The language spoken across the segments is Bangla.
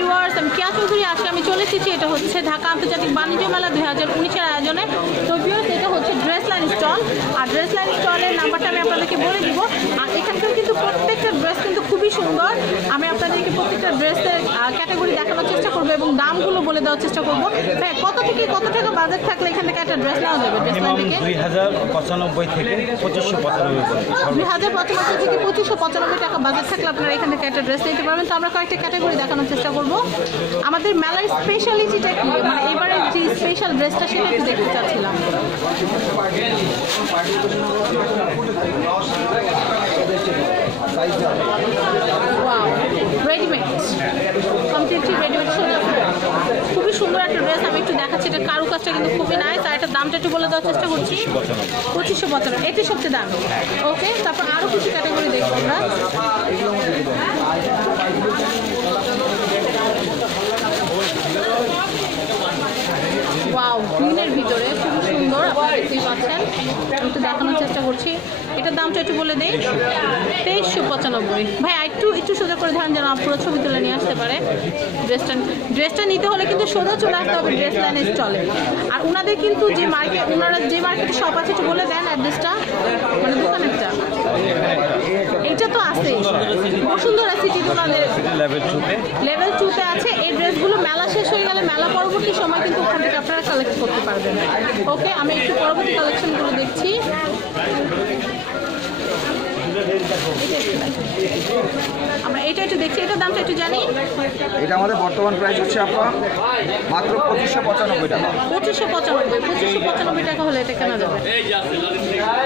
ভিউয়ার্স, আমি কেয়া চৌধুরী। আজকে আমি চলে এসেছি, এটা হচ্ছে ঢাকা আন্তর্জাতিক বাণিজ্য মেলা 2019-এর আয়োজনে। তো ভিউয়ার্স, এটা হচ্ছে ড্রেস লাইন স্টল। আর ড্রেস লাইন স্টলের নাম্বারটা আমি আপনাদেরকে বলে দিব। আর এখানকার কিন্তু প্রত্যেকটা ড্রেস কিন্তু খুবই সুন্দর। আমি আপনাদেরকে প্রত্যেকটা ড্রেসের ক্যাটাগরি দেখানোর চেষ্টা করবো এবং দামগুলো বলে দেওয়ার চেষ্টা করবো। হ্যাঁ, কত থেকে কত টাকা বাজেট থাকলে এখান থেকে একটা ড্রেস নেওয়া যাবে? ড্রেস লাইন থেকে 2095 থেকে 2595 2095 থেকে 2595 টাকা বাজেট থাকলে আপনারা এখান থেকে একটা ড্রেস নিতে পারবেন। তো আমরা কয়েকটা ক্যাটাগরি দেখানোর চেষ্টা করবো। আমাদের মেলার স্পেশালিটিটা কি, মানে এবারে যে স্পেশাল ড্রেসটা সেটা একটু দেখতে চাচ্ছিলাম। রেডিমেড, কমপ্লিটলি রেডিমেড, খুবই সুন্দর একটা ড্রেস। আমি একটু দেখাচ্ছি, এটা কারুকাজটা কিন্তু খুবই নাইস। আর এটার দামটা একটু বলে দেওয়ার চেষ্টা করছি। 2595, এটি সবচেয়ে দাম। ওকে, তারপর আরও কিছু ক্যাটাগরি দেখবো আমরা। ওয়াও, গ্রিনের ভিতরে খুবই সুন্দর, আপনারা দেখতেই পাচ্ছেন। আমি একটু দেখানোর চেষ্টা করছি। এটার দামটা একটু বলে দেই, 2395। ভাই একটু সোজা করে ধরেন যেন পুরো ছবি তুলে নিয়ে আসতে পারে। ড্রেসটা নিতে হলে কিন্তু সোজা চলে আসতে হবে ড্রেস লাইনের স্টলে। আর ওনাদের কিন্তু ওনারা যে মার্কেটে শপ আছে একটু বলে দেন অ্যাড্রেসটা, মানে দোকানেরটা। এইটা তো আছে বসুন্ধরা সিটি, ওনাদের লেভেল 2-তে আছে। এই ড্রেসগুলো মেলা শেষ হয়ে গেলে মেলা পরবর্তী সময় কিন্তু ওখান থেকে আপনারা কালেক্ট করতে পারবেন। ওকে, আমি একটু পরবর্তী কালেকশনগুলো দেখছি। আমরা এটা একটু দেখছি, এটার দামটা একটু জানি। এটা আমাদের বর্তমান প্রাইস হচ্ছে আপনার মাত্র 2595 টাকা। 2595 টাকা হলে এটা কেনা যাবে।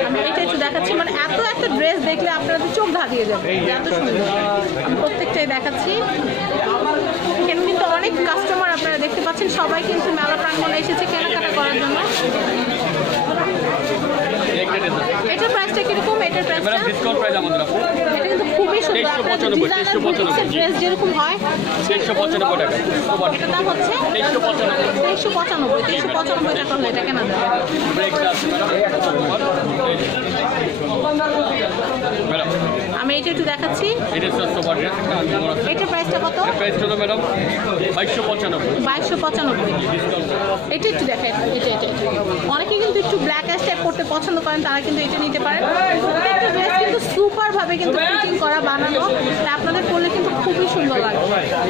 আমি এটা একটু দেখাচ্ছি, মানে এত একটা ড্রেস দেখলে আপনারা চোখ ধাঁধিয়ে যাবে, এত সুন্দর। আমি প্রত্যেকটাই দেখাচ্ছি। এখানে কিন্তু অনেক কাস্টমার আপনারা দেখতে পাচ্ছেন, সবাই কিন্তু মেলা প্রাঙ্গণে এসেছে কেনাকাটা করার জন্য। এটার প্রাইসটা কিরকম? এটার প্রাইসটা ডিসকাউন্ট প্রাইস আমাদের আপু। এটা কিন্তু খুবই সুন্দর, 2395 ড্রেস যেরকম হয় 2395 টাকা। এটার দাম হচ্ছে 2395 টাকা হলে এটা কেনা যাবে। আমি এটা একটু দেখাচ্ছি। এটার প্রাইসটা কত? প্রাইসটা তো ম্যাডাম 2295। এটা একটু দেখেন, এটা অনেকে কিন্তু একটু ব্ল্যাক অ্যাশ টাইপ করতে পছন্দ করেন, তারা কিন্তু এটা নিতে পারেন। প্রত্যেকটা ড্রেস কিন্তু সুপার ভাবে কিন্তু ফিটিং করা, বানানো। আপনাদের পরলে কিন্তু খুবই সুন্দর লাগে,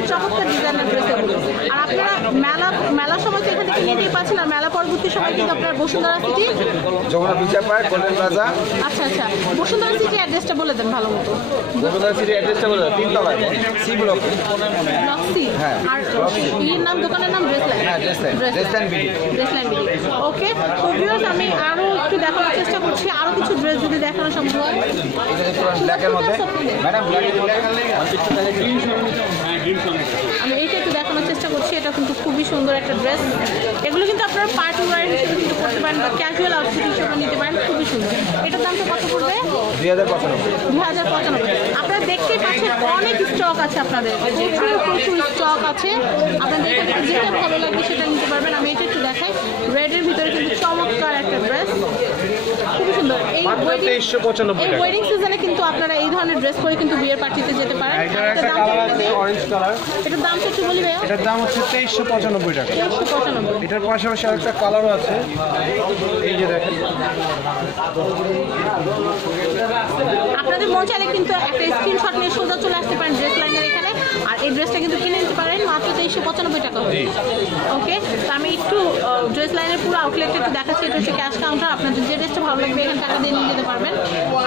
চমৎকার ডিজাইনের ড্রেস এগুলো। আর আপনারা মেলার সময় তো এখান থেকে নিতেই পাচ্ছেন, আর মেলা পরবর্তী সময় কিন্তু আপনারা বসুন্ধরা সিটি, যমুনা বিচার পার্ক, গোল্ডেন প্লাজা। আচ্ছা, বসুন্ধরা সিটি অ্যাড্রেসটা বলে দেন ভালো মতো। বসুন্ধরা সিটি অ্যাড্রেসটা বলে দেন, 3 তলায় সি ব্লক। হ্যাঁ, আর এর নাম, দোকানের নাম ড্রেস লাইন। হ্যাঁ, ড্রেস লাইন বিডি। ওকে, তো ভিউয়ার্স, আমি আরো একটু দেখানোর চেষ্টা করছি, আরো কিছু ড্রেস যদি দেখানো সম্ভব হয়। এটা দেখতে পারেন ব্ল্যাকের মধ্যে, ম্যাডাম ব্ল্যাকের মধ্যে। আমি এইটা একটু দেখানোর চেষ্টা করছি। এটা কিন্তু খুবই সুন্দর একটা ড্রেস। এগুলো কিন্তু আপনারা পার্টি ওয়্যার হিসেবে কিন্তু করতে পারেন বা ক্যাজুয়াল আউটফিট হিসেবে নিতে পারেন, খুবই সুন্দর। এটার দামটা কত পড়বে? 2095। আপনারা দেখতেই পাচ্ছেন অনেক স্টক আছে, আপনাদের প্রচুর স্টক আছে। আপনাদের এখান থেকে যেটা ভালো লাগবে সেটা নিতে পারবেন। আমি এটা একটু দেখাই, রেডের ভিতরে কিন্তু চমৎকার একটা ড্রেস, খুবই সুন্দর। এই ওয়েডিং সিজনে কিন্তু আপনারা এই ধরনের ড্রেস পরে কিন্তু বিয়ের পার্টিতে যেতে পারেন। এটার দামটা একটু বলি ভাইয়া। এটার দাম হচ্ছে 2395 টাকা। 2395। এটার পাশাপাশি আরেকটা কালারও আছে, এই যে দেখেন। আপনাদের মন চাইলে কিন্তু একটা স্ক্রিনশট নিয়ে সোজা চলে আসতে পারেন ড্রেস লাইনের এখানে। আর এই ড্রেসটা কিন্তু কিনে নিতে পারেন মাত্র 2395 টাকা হবে। ওকে, তো আমি একটু ড্রেস লাইনের পুরো আউটলেটটা একটু দেখাচ্ছি। এটা হচ্ছে ক্যাশ কাউন্টার, আপনাদের যে ড্রেসটা ভালো লাগবে এখানে টাকা দিয়ে নিয়ে যেতে পারবেন।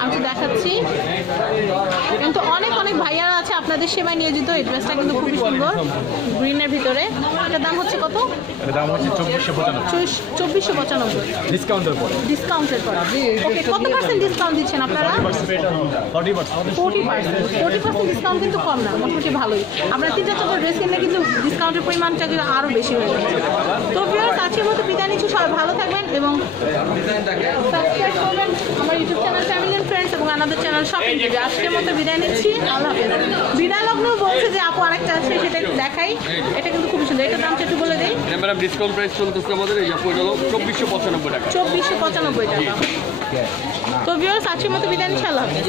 আমি তো দেখাচ্ছি, কিন্তু অনেক ভাইয়ারা আছে আপনাদের সেবায় নিয়োজিত। এই ড্রেসটা কিন্তু খুবই সুন্দর, গ্রিনের ভিতরে। এটার দাম হচ্ছে কত? এর দাম হচ্ছে 2495 ডিসকাউন্টের পরে। ওকে, কত পার্সেন্ট ডিসকাউন্ট দিচ্ছেন আপনারা? 40% ডিসকাউন্ট কিন্তু কম না, মোটামুটি ভালোই। আমরা 3-4 ড্রেস কিনলে কিন্তু ডিসকাউন্টের পরিমাণটা কিন্তু আরও বেশি হয়ে যাচ্ছে। তো ভিউয়ার্স, আজকের মতো বিদায় নিচ্ছি। সবাই ভালো থাকবেন এবং সাবস্ক্রাইব করবেন আমার YouTube channel family and friends এবং আমাদের চ্যানেল শপিং টিভি। আজকের মতো বিদায় নিচ্ছি, আল্লাহ হাফেজ। বিদায় লগ্ন বলছে যে আপু আরেকটা আছে, সেটা একটু দেখাই। এটা কিন্তু খুবই সুন্দর। এটার দামটা একটু বলে দেই। ম্যাডাম ডিসকাউন্ট প্রাইস চলতেছে আমাদের, এই আপু এটা 2495 টাকা। 2495 টাকা। তো ভিউয়ার্স, আজকের মতো বিদায় নিচ্ছি, আল্লাহ হাফেজ।